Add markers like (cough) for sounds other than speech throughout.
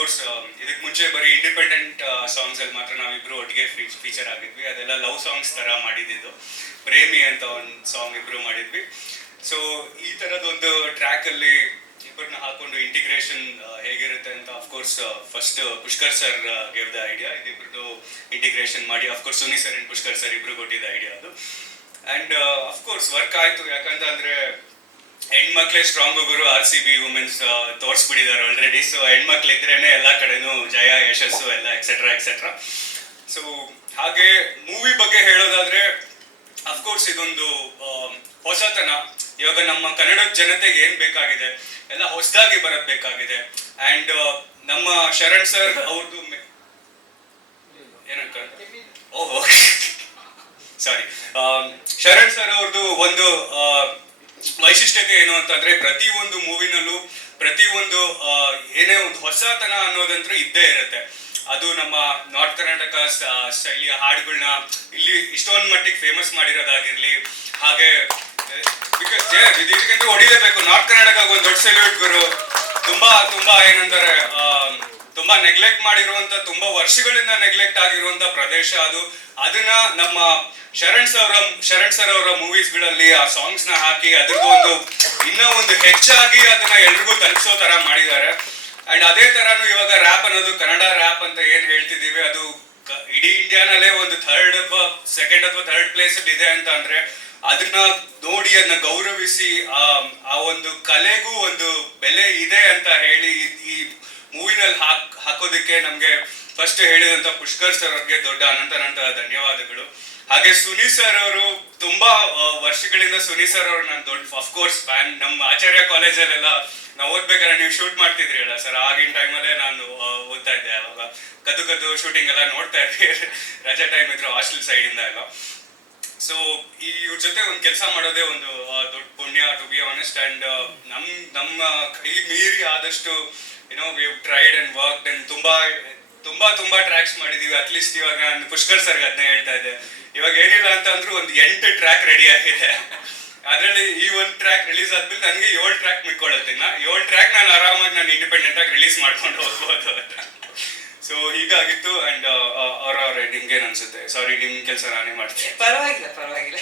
Of course ಇದಕ್ಕೆ ಮುಂಚೆ ಬರೀ ಇಂಡಿಪೆಂಡೆಂಟ್ ಸಾಂಗ್ಸ್ ಅಲ್ಲಿ ಮಾತ್ರ ನಾವಿಬ್ರು ಒಟ್ಟಿಗೆ ಫೀಚರ್ ಆಗಿದ್ವಿ. ಅದೆಲ್ಲ ಲವ್ ಸಾಂಗ್ಸ್ ತರ ಮಾಡಿದ್ದು ಪ್ರೇಮಿ ಅಂತ ಒಂದು ಸಾಂಗ್ ಇಬ್ರು ಮಾಡಿದ್ವಿ. ಸೊ ಈ ತರದೊಂದು ಟ್ರ್ಯಾಕ್ ಅಲ್ಲಿ ಇಬ್ಬರನ್ನ ಹಾಕೊಂಡು ಇಂಟಿಗ್ರೇಷನ್ ಹೇಗಿರುತ್ತೆ ಅಂತ of course first Pushkar sir gave the idea ಇದಿಬ್ರದ್ದು integration ಮಾಡಿ of course Suni sir and Pushkar sir ಇಬ್ರು ಕೊಟ್ಟಿದ್ದ ಐಡಿಯಾ ಅದು. ಅಂಡ್ ಅಫ್ಕೋರ್ಸ್ ವರ್ಕ್ ಆಯ್ತು. ಯಾಕಂತ ಅಂದ್ರೆ ಹೆಣ್ಮಕ್ಳೇ ಸ್ಟ್ರಾಂಗ್ ಗುರು ಆರ್ ಸಿ ಬಿ ವುಮೆನ್ಸ್ ತೋರಿಸ್ಬಿಟ್ಟಿದ್ದಾರೆ ಆಲ್ರೆಡಿ ಸೊ ಹೆಣ್ಮಕ್ಳು ಇದ್ರೇನೆ ಎಲ್ಲಾ ಕಡೆನೂ ಜಯ, ಯಶಸ್ಸು ಎಲ್ಲ ಎಕ್ಸೆಟ್ರಾ ಎಕ್ಸೆಟ್ರಾ ಸೊ ಹಾಗೆ ಮೂವಿ ಬಗ್ಗೆ ಹೇಳೋದಾದ್ರೆ ಅಫ್ಕೋರ್ಸ್ ಇದೊಂದು ಹೊಸತನ. ಇವಾಗ ನಮ್ಮ ಕನ್ನಡದ ಜನತೆಗೆ ಏನ್ ಬೇಕಾಗಿದೆ? ಎಲ್ಲ ಹೊಸದಾಗಿ ಬರೋದ್ ಬೇಕಾಗಿದೆ. ಅಂಡ್ ನಮ್ಮ ಶರಣ್ ಸರ್ ಅವ್ರದ್ದು ಏನಂತ? ಓಹೋ ಸಾರಿ (laughs) ಶರಣ್ ಸರ್ ಅವ್ರದ್ದು ಒಂದು ವೈಶಿಷ್ಟ್ಯತೆ ಏನು ಅಂತಂದ್ರೆ ಪ್ರತಿ ಒಂದು ಮೂವಿನಲ್ಲೂ ಪ್ರತಿ ಒಂದು ಏನೇ ಒಂದು ಹೊಸತನ ಅನ್ನೋದಂತೂ ಇದ್ದೇ ಇರುತ್ತೆ. ಅದು ನಮ್ಮ ನಾರ್ತ್ ಕರ್ನಾಟಕ ಶೈಲಿಯ ಹಾಡುಗಳನ್ನ ಇಲ್ಲಿ ಇಷ್ಟೊಂದು ಮಟ್ಟಿಗೆ ಫೇಮಸ್ ಮಾಡಿರೋದಾಗಿರ್ಲಿ ಹಾಗೆ ಬಿಕಾಸ್ ಇದಕ್ಕೆ ಹೊಡಿಲೇಬೇಕು. ನಾರ್ತ್ ಕರ್ನಾಟಕ ಒಂದು ದೊಡ್ಡ ಸೆಲ್ಯೂಟ್ ಗುರು. ತುಂಬಾ ತುಂಬಾ ಏನಂತಾರೆ ಆ, ತುಂಬಾ ನೆಗ್ಲೆಕ್ಟ್ ಮಾಡಿರುವಂತ, ತುಂಬಾ ವರ್ಷಗಳಿಂದ ನೆಗ್ಲೆಕ್ಟ್ ಆಗಿರುವಂತ ಪ್ರದೇಶ ಅದು. ಅದನ್ನ ನಮ್ಮ ಶರಣ್ ಸರ್ ಶರಣ್ ಸರ್ ಅವರ ಮೂವೀಸ್ಗಳಲ್ಲಿ ಆ ಸಾಂಗ್ಸ್ನ ಹಾಕಿ ಅದ್ರದ್ದು ಒಂದು ಇನ್ನೂ ಒಂದು ಹೆಚ್ಚಾಗಿ ಅದನ್ನ ಎಲ್ರಿಗೂ ತಲುಪಿಸೋ ತರ ಮಾಡಿದ್ದಾರೆ. ಅಂಡ್ ಅದೇ ತರಾನು ಇವಾಗ ರ್ಯಾಪ್ ಅನ್ನೋದು ಕನ್ನಡ ರ್ಯಾಪ್ ಅಂತ ಏನ್ ಹೇಳ್ತಿದೀವಿ ಅದು ಇಡೀ ಇಂಡಿಯಾನಲ್ಲೇ ಒಂದು ಥರ್ಡ್ ಅಥವಾ ಸೆಕೆಂಡ್ ಅಥವಾ ಥರ್ಡ್ ಪ್ಲೇಸ್ ಇದೆ ಅಂತ ಅಂದ್ರೆ, ಅದನ್ನ ನೋಡಿ ಅದನ್ನ ಗೌರವಿಸಿ ಆ ಒಂದು ಕಲೆಗೂ ಒಂದು ಬೆಲೆ ಇದೆ ಅಂತ ಹೇಳಿ ಈ- ಹಾಕೋದಕ್ಕೆ ನಮ್ಗೆ ಫಸ್ಟ್ ಹೇಳಿದಂತ ಪುಷ್ಕರ್ ಸರ್ ಅವ್ರಿಗೆ ದೊಡ್ಡ ಅನಂತ ಅನಂತ ಧನ್ಯವಾದಗಳು. ಹಾಗೆ ಸುನಿ ಸರ್ ಅವರು ತುಂಬಾ ವರ್ಷಗಳಿಂದ ಸುನಿ ಸರ್ ಅವರು ನಾನು ದೊಡ್ಡ ಅಫ್ಕೋರ್ಸ್ ಫ್ಯಾನ್ ನಮ್ಮ ಆಚಾರ್ಯ ಕಾಲೇಜಲ್ಲೆಲ್ಲ ನಾವು ಓದ್ಬೇಕಾದ್ರೆ ನೀವು ಶೂಟ್ ಮಾಡ್ತಿದ್ರಿ ಅಲ್ಲ ಸರ್ ಆಗಿನ ಟೈಮಲ್ಲೇ ನಾನು ಓದ್ತಾ ಇದ್ದೆ ಅವಾಗ. ಕದ್ದು ಕದ್ದು ಶೂಟಿಂಗ್ ಎಲ್ಲ ನೋಡ್ತಾ ಇದ್ವಿ (laughs) ರಜಾ ಟೈಮ್ ಇದ್ರೆ ಹಾಸ್ಟೆಲ್ ಸೈಡ್ ಇಂದ ಎಲ್ಲ. ಸೊ ಇವ್ರ ಜೊತೆ ಒಂದು ಕೆಲಸ ಮಾಡೋದೇ ಒಂದು ದೊಡ್ಡ ಪುಣ್ಯ ಟು ಬಿ ಆನೆಸ್ಟ್ ಅಂಡ್ ನಮ್, ನಮ್ಮ ಕೈ ಮೀರಿ ಆದಷ್ಟು ಏನೋ we tried and worked and ತುಂಬಾ ತುಂಬಾ ತುಂಬಾ ಟ್ರ್ಯಾಕ್ಸ್ ಮಾಡಿದೀವಿ. ಅಟ್ಲೀಸ್ಟ್ ಇವಾಗ ನಾನು ಪುಷ್ಕರ್ ಸರ್ಗೆ ಅದನ್ನ ಹೇಳ್ತಾ ಇದ್ದೆ. ಇವಾಗ ಏನಿಲ್ಲ ಅಂತ ಅಂದ್ರೂ ಒಂದು ಎಂಟು ಟ್ರ್ಯಾಕ್ ರೆಡಿ ಆಗಿದೆ. ಅದರಲ್ಲಿ ಈ ಒಂದು ಟ್ರ್ಯಾಕ್ ರಿಲೀಸ್ ಆದ್ಮೇಲೆ ನನಗೆ ಏಳು ಟ್ರ್ಯಾಕ್ ಮಿಕ್ಕೊಳ್ಳುತ್ತೆ ನಾ ಏಳು ಟ್ರ್ಯಾಕ್ ನಾನು ಆರಾಮಾಗಿ ನಾನು ಇಂಡಿಪೆಂಡೆಂಟ್ ಆಗಿ ರಿಲೀಸ್ ಮಾಡ್ಕೊಂಡು ಹೋಗ್ಬೋದು ಸೊ ಹೀಗಾಗಿತ್ತು ಅಂಡ್ ಅವ್ರ ಅವ್ರ ನಿಮ್ಗೇನ್ ಅನ್ಸುತ್ತೆ ಸಾರಿ ನಿಮ್ ಕೆಲಸ ನಾನೇ ಮಾಡ್ತೀನಿ. ಪರವಾಗಿಲ್ಲ ಪರವಾಗಿಲ್ಲ.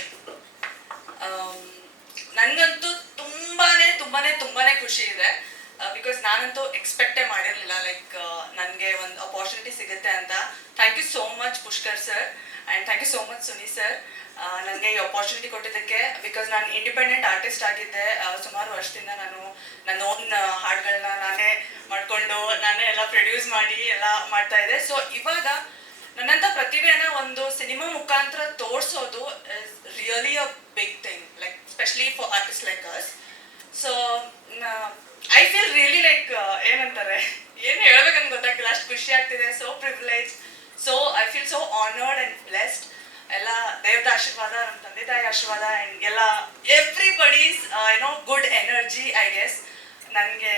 ನನ್ಗಂತೂ ತುಂಬಾನೇ ತುಂಬಾನೇ ತುಂಬಾನೇ ಖುಷಿ ಇದೆ. ಬಿಕಾಸ್ ನಾನಂತೂ ಎಕ್ಸ್ಪೆಕ್ಟೇ ಮಾಡಿರಲಿಲ್ಲ ಲೈಕ್ ನನಗೆ ಒಂದು ಅಪಾರ್ಚುನಿಟಿ ಸಿಗುತ್ತೆ ಅಂತ. Thank you so much Pushkar sir and thank you so much Suni sir ನನಗೆ ಈ ಅಪಾರ್ಚುನಿಟಿ ಕೊಟ್ಟಿದ್ದಕ್ಕೆ. ಬಿಕಾಸ್ ನಾನು ಇಂಡಿಪೆಂಡೆಂಟ್ ಆರ್ಟಿಸ್ಟ್ ಆಗಿದ್ದೆ ಆ, ಸುಮಾರು ವರ್ಷದಿಂದ ನಾನು ನನ್ನ ಓನ್ ಹಾಡುಗಳನ್ನ ನಾನೇ ಮಾಡಿಕೊಂಡು ನಾನೇ ಎಲ್ಲ ಪ್ರೊಡ್ಯೂಸ್ ಮಾಡಿ ಎಲ್ಲ ಮಾಡ್ತಾ ಇದ್ದೆ. ಸೊ ಇವಾಗ ನನ್ನಂಥ ಪ್ರತಿಭೆನ ಒಂದು ಸಿನಿಮಾ ಮುಖಾಂತರ ತೋರಿಸೋದು really a big thing like specially for artist like us so I feel really like ಏನಂತಾರೆ ಏನು ಹೇಳ್ಬೇಕಂತ ಗೊತ್ತಾಗ್ತಿಲ್ಲ. ಅಷ್ಟು ಖುಷಿ ಆಗ್ತಿದೆ. So privilege so I feel so honoured and blessed ಎಲ್ಲ ದೇವ್ರ ಆಶೀರ್ವಾದ, ನಮ್ಮ ತಂದೆ ತಾಯಿ ಆಶೀರ್ವಾದ ಅಂಡ್ ಎಲ್ಲ ಎವ್ರಿಬಡೀಸ್ ಏನೋ ಗುಡ್ ಎನರ್ಜಿ ಐ ಗೆಸ್ ನನಗೆ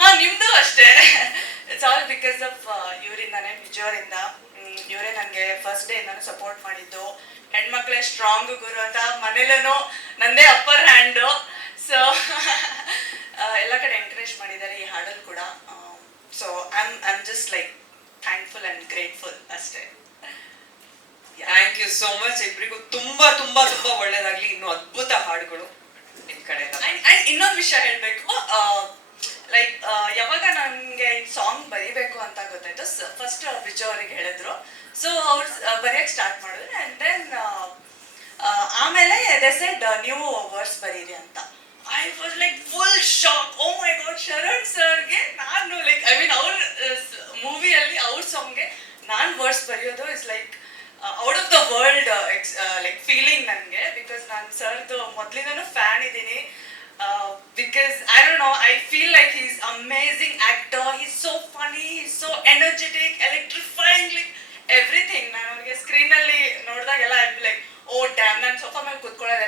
ಹಾಂ ನಿಮ್ಮದು ಅಷ್ಟೇ. ಇಟ್ಸ್ ಆಲ್ ಬಿಕಾಸ್ ಆಫ್ ಇವರಿಂದಾನೆ ವಿಜಯವರಿಂದ ಇವರೇ ನನಗೆ ಫಸ್ಟ್ ಡೇ ನಾನು ಸಪೋರ್ಟ್ ಮಾಡಿದ್ದು. ಹೆಣ್ಮಕ್ಳೇ ಸ್ಟ್ರಾಂಗ್ ಗುರು ಅಂತ ಮನೇಲೇನೋ ನಂದೇ ಅಪ್ಪರ್ ಹ್ಯಾಂಡು ಸೊ ಎಲ್ಲ ಕಡೆ ಎಂಕರೇಜ್ ಮಾಡಿದ್ದಾರೆ ಈ ಹಾಡಲ್ಲಿ ಕೂಡ. So I'm I'm just like thankful and grateful ಅಷ್ಟೇ. ಥ್ಯಾಂಕ್ ಯು ಸೋ ಮಚ್ ಇಬ್ಬರಿಗೂ ತುಂಬಾ ತುಂಬಾ ತುಂಬಾ ಒಳ್ಳೇದಾಗ್ಲಿ. ಇನ್ನು ಅದ್ಭುತ ಹಾಡುಗಳು ನಿಮ್ ಕಡೆ ಅಂಡ್ ಇನ್ನೊಂದು ವಿಷಯ ಹೇಳಬೇಕು. ಲೈಕ್ ಯಾವಾಗ ನನಗೆ ಈ ಸಾಂಗ್ ಬರೀಬೇಕು ಅಂತ ಗೊತ್ತಾಯ್ತು. ಫಸ್ಟ್ ವಿಜಯ್ ಅವರಿಗೆ ಹೇಳಿದ್ರು. ಸೊ ಅವ್ರು ಬರೆಯೋಕೆ ಸ್ಟಾರ್ಟ್ ಮಾಡಿದ್ರು. ಆ್ಯಂಡ್ ದೆನ್ ಆಮೇಲೆ ದೇ ಸೆಡ್ ನೀವು ವರ್ಸ್ ಬರೀರಿ ಅಂತ. I was like full shock oh my god Sharan ಸರ್ಗೆ ನಾನು ಲೈಕ್ ಐ ಮೀನ್ ಅವ್ರ ಮೂವಿಯಲ್ಲಿ ಅವ್ರ ಸಾಂಗ್ಗೆ ನಾನು ವರ್ಡ್ಸ್ ಬರೆಯೋದು is like out of the world like feeling ನನಗೆ ಬಿಕಾಸ್ ನಾನು ಸರ್ದು ಮೊದಲಿಂದನೂ ಫ್ಯಾನ್ ಇದ್ದೀನಿ. Because I don't know I feel like is amazing actor is so funny is so energetic electrifying like everything ನಾನು ಅವ್ರಿಗೆ ಸ್ಕ್ರೀನಲ್ಲಿ ನೋಡಿದಾಗೆಲ್ಲ ಐ ಲೈಕ್ ಓ ಡ್ಯಾಮ್ ನಾನು ಸೋಫಾ ಮೇಲೆ ಕೂತ್ಕೊಳ್ಳೋದೆಲ್ಲ